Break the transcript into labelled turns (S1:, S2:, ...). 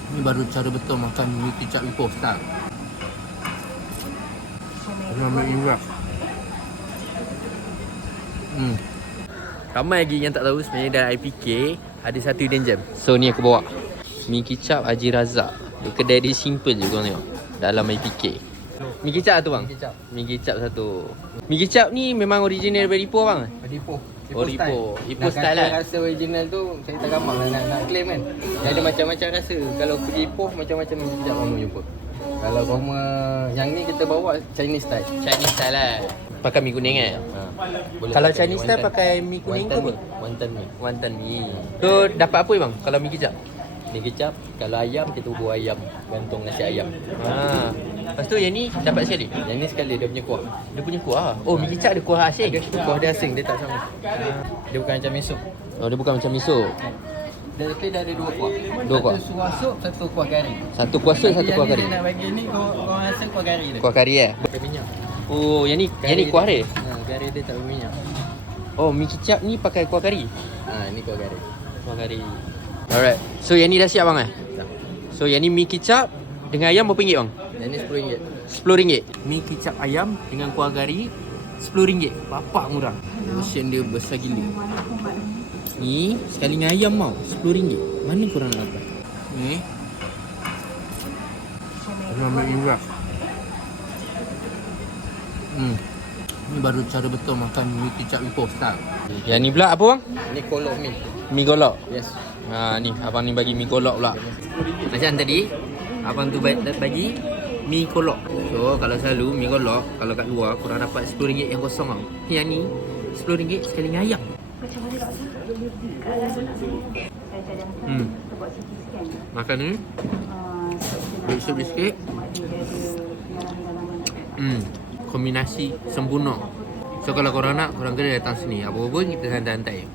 S1: Ni baru cara betul makan mi kicap Ipoh style. Nama Iraq.
S2: Ramai lagi yang tak tahu sebenarnya dalam IPK ada satu hidden gem. So ni aku bawa mi kicap Haji Razak. Dia kedai dia simple je korang tengok. Dalam IPK. Mi kicap tu bang? Mi kicap satu. Mi kicap ni memang original dari Ipoh bang?
S1: Ipoh.
S2: Oh, Ipoh. Ipoh style lah.
S1: Rasa original tu saya tak gamak lah nak claim kan. Dia ada macam-macam rasa. Kalau pergi Ipoh macam-macam mi kicap kamu jumpa. Kalau kamu yang ni kita bawa Chinese style.
S2: Chinese style lah. Pakai mi kuning kan?
S1: Boleh
S2: Kalau
S1: pakai
S2: Chinese style pakai mi kuning ke apa?
S1: Wonton mi.
S2: Wonton mi. So dapat apa bang kalau mi kicap?
S1: Mi kicap kalau ayam kita buat ayam gantung nasi ayam.
S2: Lepas tu yang ni dapat sekali?
S1: Yang ni sekali dia punya kuah.
S2: Dia punya kuah. Oh, mi kicap ada kuah asyik.
S1: Kuah dia asing, dia tak sama. Dia bukan macam miso.
S2: Oh, dia bukan macam miso.
S1: Dia ada dua kuah.
S2: Dua kuah.
S1: Satu suah sup, satu kuah kari.
S2: Satu kuah sup, satu kuah kari.
S1: Yang ni dia nak bagi ni kau rasa kuah kari dia.
S2: Kuah kari
S1: Pakai minyak.
S2: Oh, yang ni kuah dia.
S1: Kari dia tak berminyak.
S2: Oh, mi kicap ni pakai kuah kari.
S1: Ni kuah kari.
S2: Kuah kari. Alright. So yang ni dah siap bang
S1: Dah.
S2: So yang ni mi kicap dengan ayam berapa ringgit bang?
S1: Yang ni RM10.
S2: RM10. Mi kicap ayam dengan kuah kari RM10. Bapak murah. Portion dia besar gila. Ni sekali dengan ayam mau RM10. Mana korang nak dapat? Ni. Nama Iraq. Ni baru cara betul makan mi kicap Ipoh style. Yang ni pula apa bang?
S1: Ni kolok mi.
S2: Mi golok.
S1: Yes.
S2: Ni abang ni bagi mi golok pula. Macam tadi abang tu bagi mi golok. So kalau selalu mi golok kalau kat luar korang dapat RM10 yang kosong tau. Yang ni RM10 sekali dengan ayam. Makan ni besar sikit. Kombinasi sempurna. So kalau korang nak, korang kena datang sini. Apa-apa pun kita santai-santai.